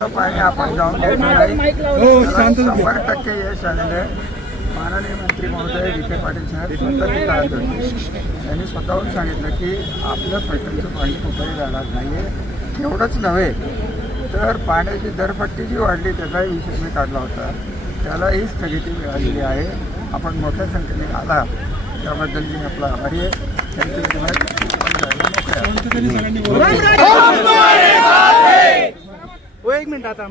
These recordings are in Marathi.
पाणी आपण जाऊन द्यायचं नाही. 100% यश आलेलं आहे. माननीय मंत्री महोदय विखे पाटील साहेब स्वतः तिथं आले होते. त्यांनी स्वतःहून सांगितलं की आपलं फलटणचं पाणी कुठेही जाणार नाही आहे. एवढंच नव्हे तर पाण्याची दरपट्टी जी वाढली त्याचाही विषय मी काढला होता, त्यालाही स्थगिती मिळालेली आहे. आपण मोठ्या संख्येने आला त्याबद्दल मी आपला आभारी आहे. एक मिनिट आता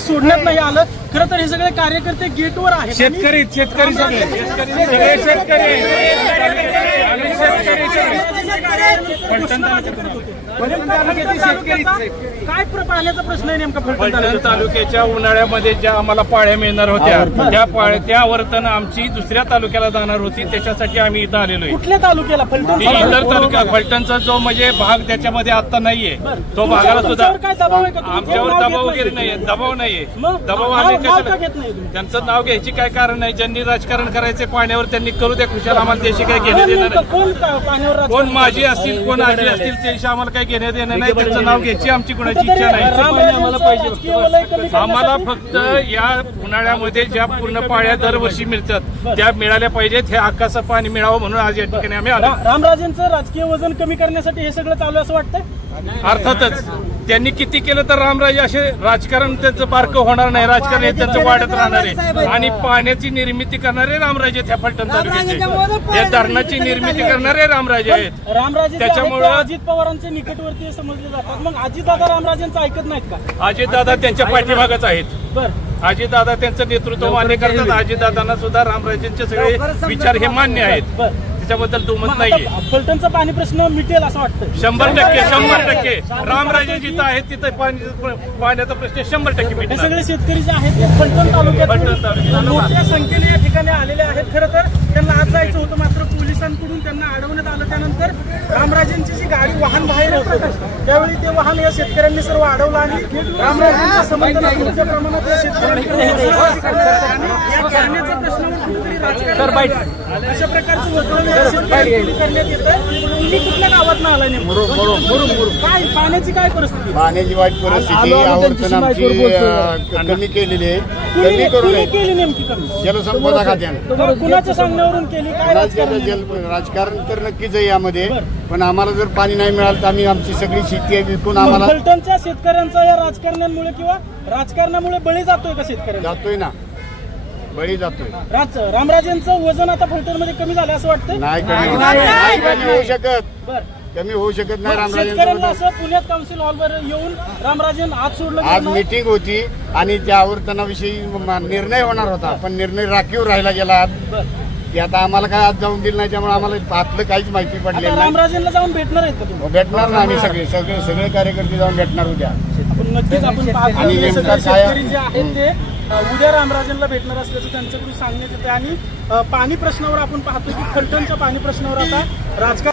सोडण्यात नाही आलं. खरं तर हे सगळे कार्यकर्ते गेटवर आहेत. शेतकरी काय पाण्याचा प्रश्न आहे नेमका फलटण तालुक्याच्या उन्हाळ्यामध्ये ज्या आम्हाला पाळ्या मिळणार होत्या त्या पाळ्या त्या वर्तन आमची दुसऱ्या तालुक्याला जाणार होती, त्याच्यासाठी आम्ही इथं आलेलो आहे. कुठल्या तालुक्याला? इतर तालुक्या फलटणचा जो म्हणजे भाग त्याच्यामध्ये आता नाहीये तो भागाला सुद्धा आमच्यावर दबाव वगैरे नाहीये. दबाव नाहीये. दबाव आले त्यांचं नाव घ्यायची काय कारण नाही. ज्यांनी राजकारण करायचे पाण्यावर त्यांनी करू द्या खुशाल. आम्हाला त्याशी काय घेण्यात येणार नाही. कोण माझी असतील कोण आजी असतील त्याशी आम्हाला काही घेण्यात येणार नाही. त्यांचं नाव घ्यायची आमची कुणाची इच्छा नाही. आम्हाला फक्त या उन्हाळ्यामध्ये ज्या पूर्ण पाळ्या दरवर्षी मिळतात त्या मिळाल्या पाहिजेत. हे हक्काचं पाणी मिळावं म्हणून आज या ठिकाणी आम्ही आलो. रामराजेंचं राजकीय वजन कमी करण्यासाठी हे सगळं चालू असं वाटतंय. अर्थातच त्यांनी किती केलं तर रामराजे असे राजकारण त्यांचं बारकं होणार नाही. राजकारण हे त्यांचं वाढत राहणार आहे. आणि पाण्याची निर्मिती करणारे रामराजे त्या फलटण तालुक्याचे या धरणाची निर्मिती करणारे रामराजे आहेत. रामराजे त्याच्यामुळे अजित पवारांचे निकटवर्तीय समजले जातात. मग अजितदादा रामराजेंचं ऐकत नाहीत का? अजितदादा त्यांच्या पाठीमागच आहेत. अजितदादा त्यांचं नेतृत्व मान्य करतात. अजितदादांना सुद्धा रामराजेंचे सगळे विचार हे मान्य आहेत. त्याच्याबद्दल दुमत नाहीये. फलटणचा पाणी प्रश्न मिटेल असं वाटतं. 100% रामराजे जिथं आहेत तिथं पाण्याचा प्रश्न 100% मिटेल. हे सगळे शेतकरी जे आहेत फलटण तालुक्यात मोठ्या संख्येने या ठिकाणी आलेले आहेत. खरं तर त्यांना आज जायचं होतं, मात्र पोलिसांकडून त्यांना अडवण्यात आलं. त्यानंतर रामराजेंची जी गाडी वाहन बाहेर होतं त्यावेळी ते वाहन या शेतकऱ्यांनी सर्व अडवलं आणि रामराजेंच्या समर्थनात मोठ्या प्रमाणात या शेतकऱ्यांकडे पाण्याचा प्रश्न कुठेतरी राजकारण अशा प्रकारचं वक्तव्य करण्यात येतं. तुम्ही कुठल्या गावात आलाय नेमकं? काय पाण्याची काय परिस्थिती? पाण्याची वाईट परिस्थिती कमी केलेली आहे. केली नेमकी कमी जलसंपदा खात्याने कुणाच्या सांगण्यावरून केली? काय राजकारण तर नक्कीच आहे यामध्ये. पण आम्हाला जर पाणी नाही मिळालं तर आम्ही आमची सगळी शेती आहे विकून आम्हाला. फलटणच्या शेतकऱ्यांचा या राजकारणामुळे किंवा राजकारणामुळे बळी जातोय का शेतकऱ्यांना? जातोय ना, बळी जातोय. रामराजेंचं वजन आता फलटणमध्ये कमी झालं असं वाटतं? नाही कमी होऊ शकत. कमी होऊ शकत नाही. रामराजेंचं असं पुण्यात काउन्सिल हॉलवर येऊन रामराजेन आज सोडलं. आज मीटिंग होती आणि त्या आवर्तनाविषयी निर्णय होणार होता, पण निर्णय राखीव राहिला गेला. की आता आम्हाला काय आज जाऊन दिलं नाही, त्यामुळे आम्हाला आतलं काहीच माहिती पडली नाही. रामराजेंना जाऊन भेटणार आहेत का? भेटणार ना आम्ही सगळे कार्यकर्ते जाऊन भेटणार उद्या. नक्कीच आपण शेतकरी जे आहेत ते उद्या रामराजेंना भेटणार असल्याचं त्यांच्याकडून सांगण्यात येते. आणि पाणी प्रश्नावर आपण पाहतो की फलटणच्या पाणी प्रश्नावर आता राजकारण